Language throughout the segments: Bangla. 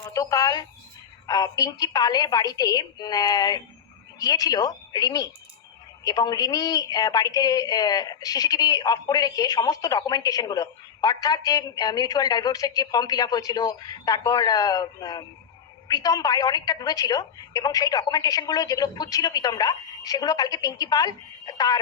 গতকাল পিঙ্কি পালের বাড়িতে গিয়েছিল রিমি এবং রিমি বাড়িতে সিসিটিভি অফ করে রেখে সমস্ত ডকুমেন্টেশনগুলো, অর্থাৎ যে মিউচুয়াল ডাইভোর্সের যে ফর্ম ফিল আপ হয়েছিল, তারপর প্রীতম বাড়ি অনেকটা দূরে ছিল এবং সেই ডকুমেন্টেশনগুলো যেগুলো খুঁজছিল প্রীতমরা, সেগুলো কালকে পিঙ্কি পাল তার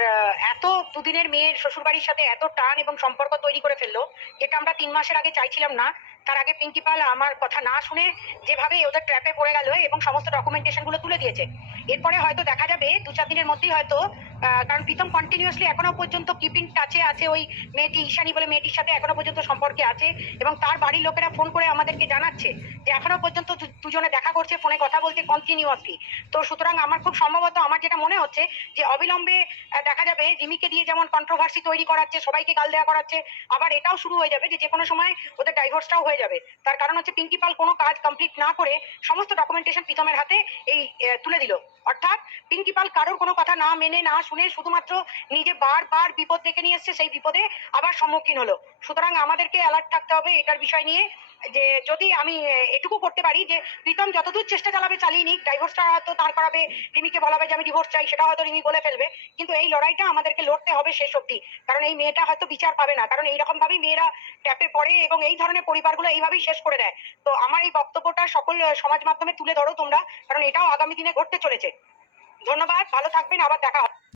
এত দুদিনের মেয়ের শ্বশুরবাড়ির সাথে এত টান এবং সম্পর্ক তৈরি করে ফেলল, যেটা আমরা তিন মাসের আগে চাইছিলাম না তার আগে পিঙ্কি পাল আমার কথা না শুনে যেভাবে ওদের ট্র্যাপে পড়ে গেল এবং সমস্ত ডকুমেন্টেশনগুলো তুলে দিয়েছে। এরপরে হয়তো দেখা যাবে দু চার দিনের মধ্যেই হয়তো কারণ প্রীতম কন্টিনিউয়াসলি এখনও পর্যন্ত কিপিং টাচে আছে, ওই মেয়েটি ঈশানী বলে মেয়েটির সাথে এখনও পর্যন্ত সম্পর্কে আছে এবং তার বাড়ির লোকেরা ফোন করে আমাদেরকে জানাচ্ছে যে এখনও পর্যন্ত দুজনে দেখা করছে ফোনে কথা বলছে কন্টিনিউয়াসলি তো সুতরাং আমার খুব সম্ভবত আমার যেটা মনে হচ্ছে যে অবিলম্বে দেখা যাবে রিমিকে দিয়ে যেমন কন্ট্রোভার্সি তৈরি করাচ্ছে, সবাইকে গাল দেওয়া করাচ্ছে, আবার এটাও শুরু হয়ে যাবে যে যে কোনো সময় ওদের ডাইভোর্সটাও হয়ে যাবে। তার কারণ হচ্ছে পিঙ্কি পাল কোনো কাজ কমপ্লিট না করে সমস্ত ডকুমেন্টেশন প্রীতমের হাতে এই তুলে দিল। অর্থাৎ পিঙ্কি পাল কারোর কোনো কথা না মেনে, না শুনে শুধুমাত্র নিজে বারবার বিপদ ডেকে নিয়ে এসছে, সেই বিপদে আবার সম্মুখীন হলো। সুতরাং আমাদেরকে অ্যালার্ট থাকতে হবে এটার বিষয় নিয়ে। যে যদি আমি এটুকু করতে পারি যে প্রীতম যতদূর চেষ্টা চালাবে চালিয়ে নিক ডাইভোর্সটা হয়তো তার করাবে, রিমিকে বলাবে যে আমি ডিভোর্স চাই সেটা হয়তো রিমি বলে ফেলবে। কিন্তু এই লড়াইটা আমাদেরকে লড়তে হবে শেষ অবধি। কারণ এই মেয়েটা হয়তো বিচার পাবে না। কারণ এইরকম ভাবেই মেয়েরা ট্যাপে পড়ে এবং এই ধরনের পরিবারগুলো এইভাবেই শেষ করে দেয়। তো আমার এই বক্তব্যটা সকল সমাজ মাধ্যমে তুলে ধরো তোমরা। কারণ এটাও আগামী দিনে ঘটতে চলেছে। ধন্যবাদ। ভালো থাকবেন। আবার দেখা হবে।